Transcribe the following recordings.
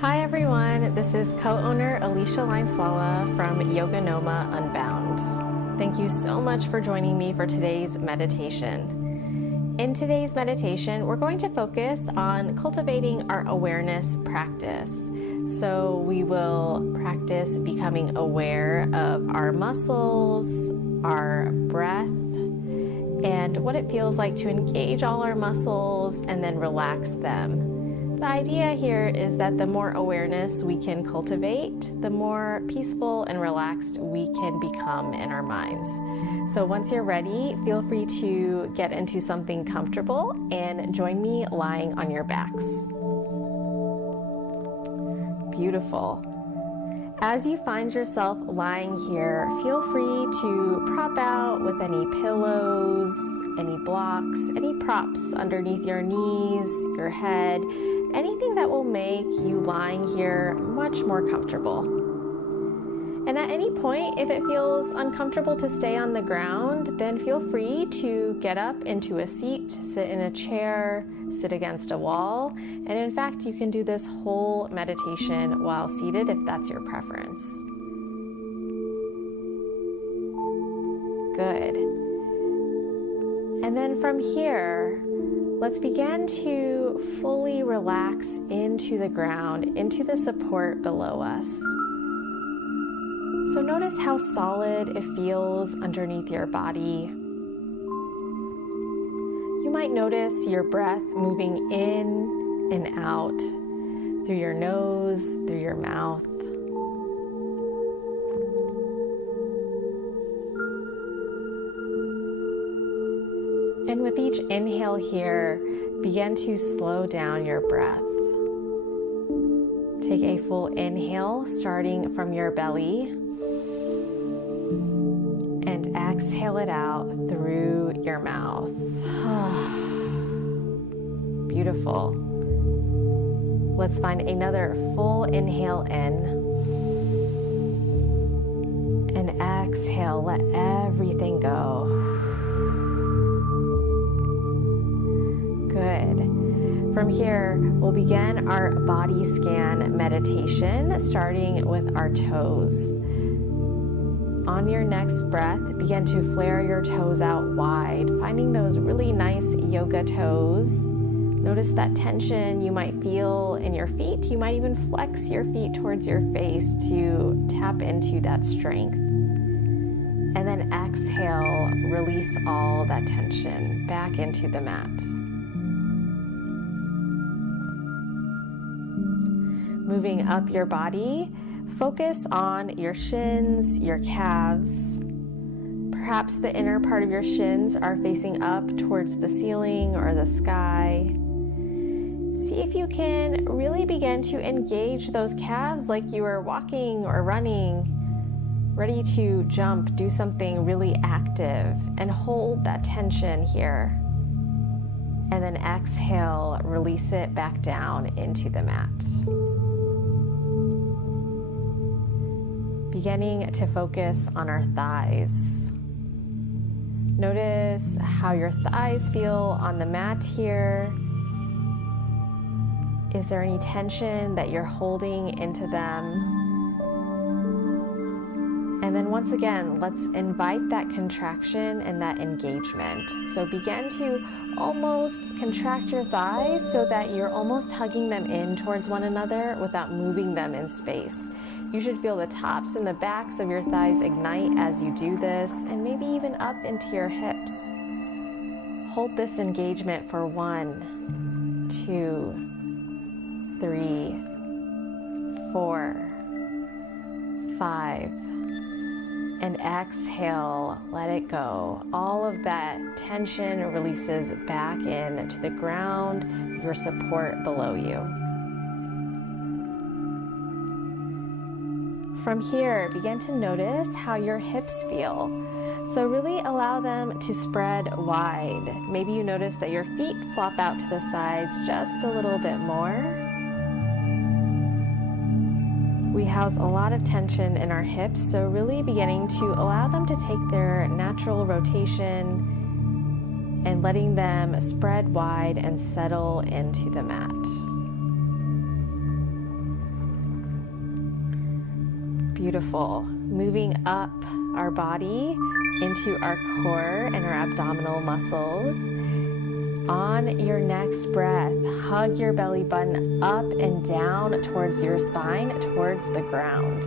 Hi everyone, this is co-owner Alisha Lineswala from Yoga NoMa Unbound. Thank you so much for joining me for today's meditation. In today's meditation, we're going to focus on cultivating our awareness practice. So we will practice becoming aware of our muscles, our breath, and what it feels like to engage all our muscles and then relax them. The idea here is that the more awareness we can cultivate, the more peaceful and relaxed we can become in our minds. So once you're ready, feel free to get into something comfortable and join me lying on your backs. Beautiful. As you find yourself lying here, feel free to prop out with any pillows, any blocks, any props underneath your knees, your head, anything that will make you lying here much more comfortable. And at any point, if it feels uncomfortable to stay on the ground, then feel free to get up into a seat, sit in a chair, sit against a wall. And in fact, you can do this whole meditation while seated if that's your preference. Good. And then from here, let's begin to fully relax into the ground, into the support below us. So notice how solid it feels underneath your body. You might notice your breath moving in and out through your nose, through your mouth. And with each inhale here, begin to slow down your breath. Take a full inhale, starting from your belly, and exhale it out through your mouth. Beautiful. Let's find another full inhale in, and exhale, let everything go. Good. From here, we'll begin our body scan meditation, starting with our toes. On your next breath, begin to flare your toes out wide, finding those really nice yoga toes. Notice that tension you might feel in your feet. You might even flex your feet towards your face to tap into that strength. And then exhale, release all that tension back into the mat. Moving up your body, focus on your shins, your calves. Perhaps the inner part of your shins are facing up towards the ceiling or the sky. See if you can really begin to engage those calves like you are walking or running, ready to jump, do something really active, and hold that tension here. And then exhale, release it back down into the mat. Beginning to focus on our thighs. Notice how your thighs feel on the mat here. Is there any tension that you're holding into them? And then once again, let's invite that contraction and that engagement. So begin to almost contract your thighs so that you're almost hugging them in towards one another without moving them in space. You should feel the tops and the backs of your thighs ignite as you do this, and maybe even up into your hips. Hold this engagement for 1, 2, 3, 4, 5, and exhale, let it go. All of that tension releases back into the ground, your support below you. From here, begin to notice how your hips feel. So really allow them to spread wide. Maybe you notice that your feet flop out to the sides just a little bit more. We house a lot of tension in our hips, so really beginning to allow them to take their natural rotation and letting them spread wide and settle into the mat. Beautiful. Moving up our body into our core and our abdominal muscles. On your next breath, hug your belly button up and down towards your spine, towards the ground.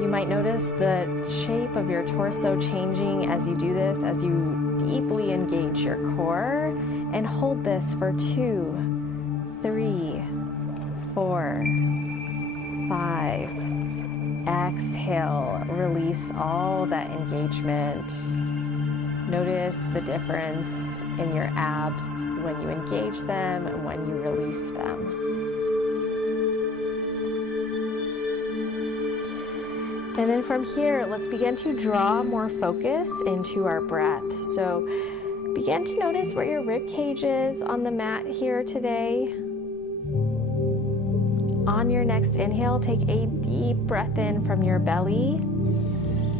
You might notice the shape of your torso changing as you do this, as you deeply engage your core, and hold this for 2, 3, 4, 5. Exhale, release all that engagement. Notice the difference in your abs when you engage them and when you release them. And then from here, let's begin to draw more focus into our breath. So begin to notice where your rib cage is on the mat here today. On your next inhale, take a deep breath in from your belly.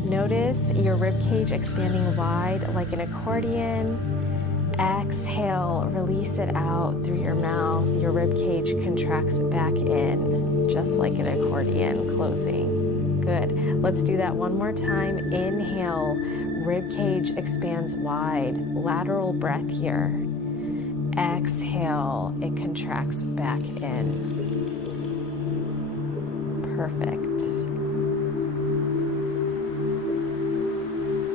Notice your rib cage expanding wide like an accordion. Exhale, release it out through your mouth. Your rib cage contracts back in, just like an accordion closing. Good. Let's do that one more time. Inhale, rib cage expands wide. Lateral breath here. Exhale, it contracts back in. Perfect.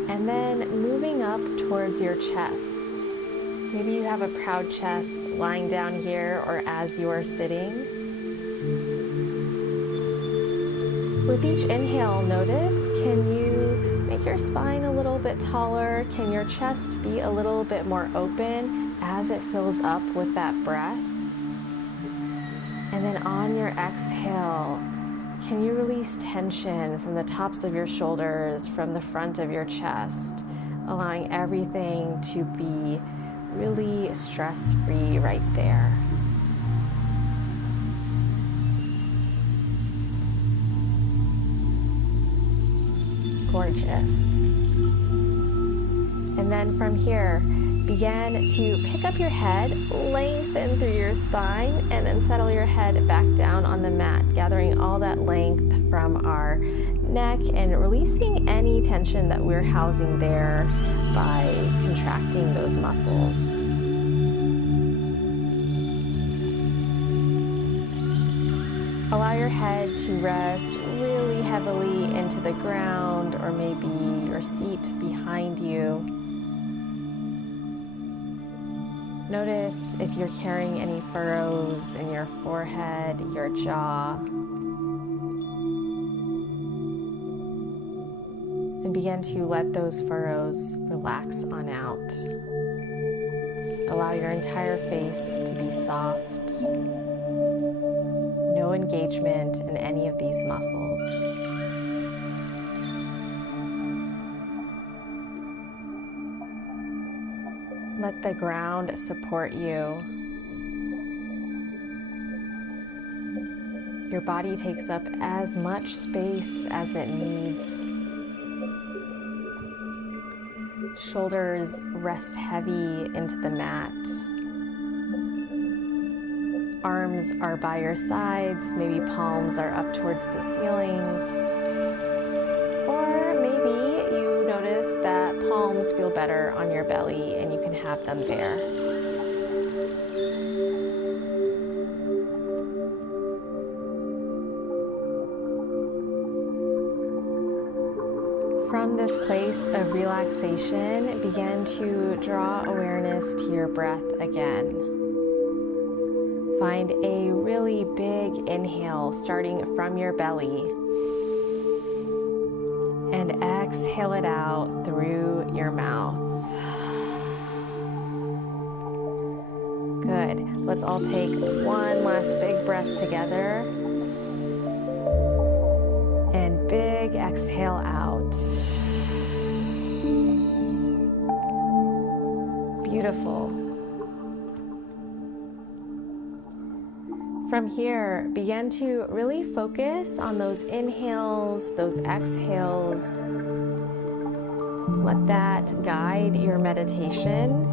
And then moving up towards your chest. Maybe you have a proud chest lying down here or as you are sitting. With each inhale, notice, can you make your spine a little bit taller? Can your chest be a little bit more open as it fills up with that breath? And then on your exhale, can you release tension from the tops of your shoulders, from the front of your chest, allowing everything to be really stress-free right there. Gorgeous. And then from here, begin to pick up your head, lengthen through your spine, and then settle your head back down on the mat, gathering all that length from our neck and releasing any tension that we're housing there by contracting those muscles. Allow your head to rest really heavily into the ground or maybe your seat behind you. Notice if you're carrying any furrows in your forehead, your jaw. And begin to let those furrows relax on out. Allow your entire face to be soft. No engagement in any of these muscles. Let the ground support you. Your body takes up as much space as it needs. Shoulders rest heavy into the mat. Arms are by your sides, maybe palms are up towards the ceilings. Or maybe you notice that palms feel better on your belly and you can have them there. From this place of relaxation, begin to draw awareness to your breath again. Find a really big inhale starting from your belly and exhale it out through your mouth. Good. Let's all take one last big breath together and big exhale out. Beautiful. From here, begin to really focus on those inhales, those exhales. Let that guide your meditation.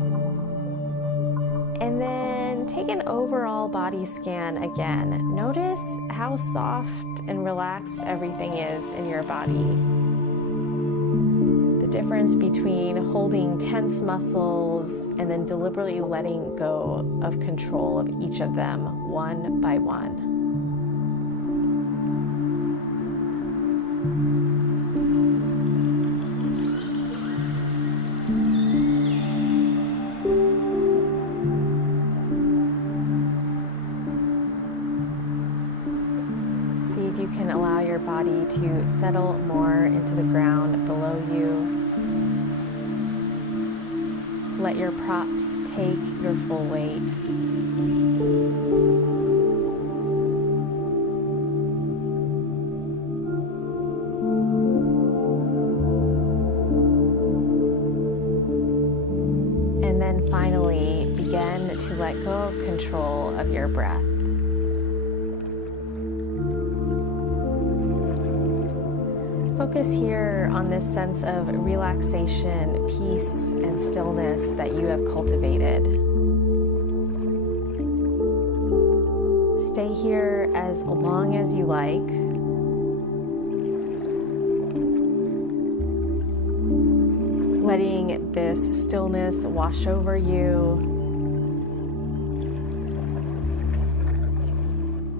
And then take an overall body scan again. Notice how soft and relaxed everything is in your body. The difference between holding tense muscles and then deliberately letting go of control of each of them one by one. See if you can allow your body to settle more into the ground below you. Let your props take your full weight. And then finally, begin to let go of control of your breath. Focus here on this sense of relaxation, peace, and stillness that you have cultivated. Stay here as long as you like. Letting this stillness wash over you.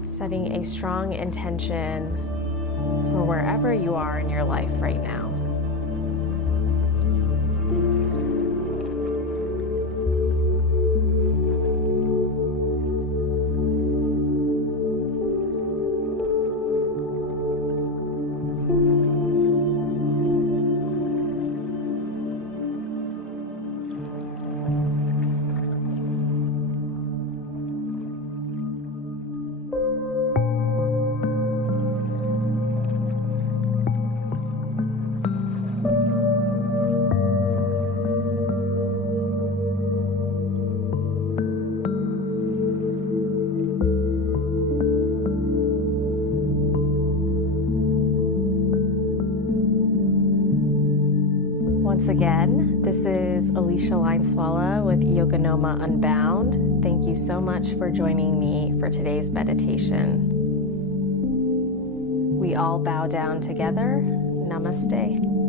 Setting a strong intention for wherever you are in your life right now. Once again, this is Alisha Lineswala with Yoga NoMa Unbound. Thank you so much for joining me for today's meditation. We all bow down together. Namaste.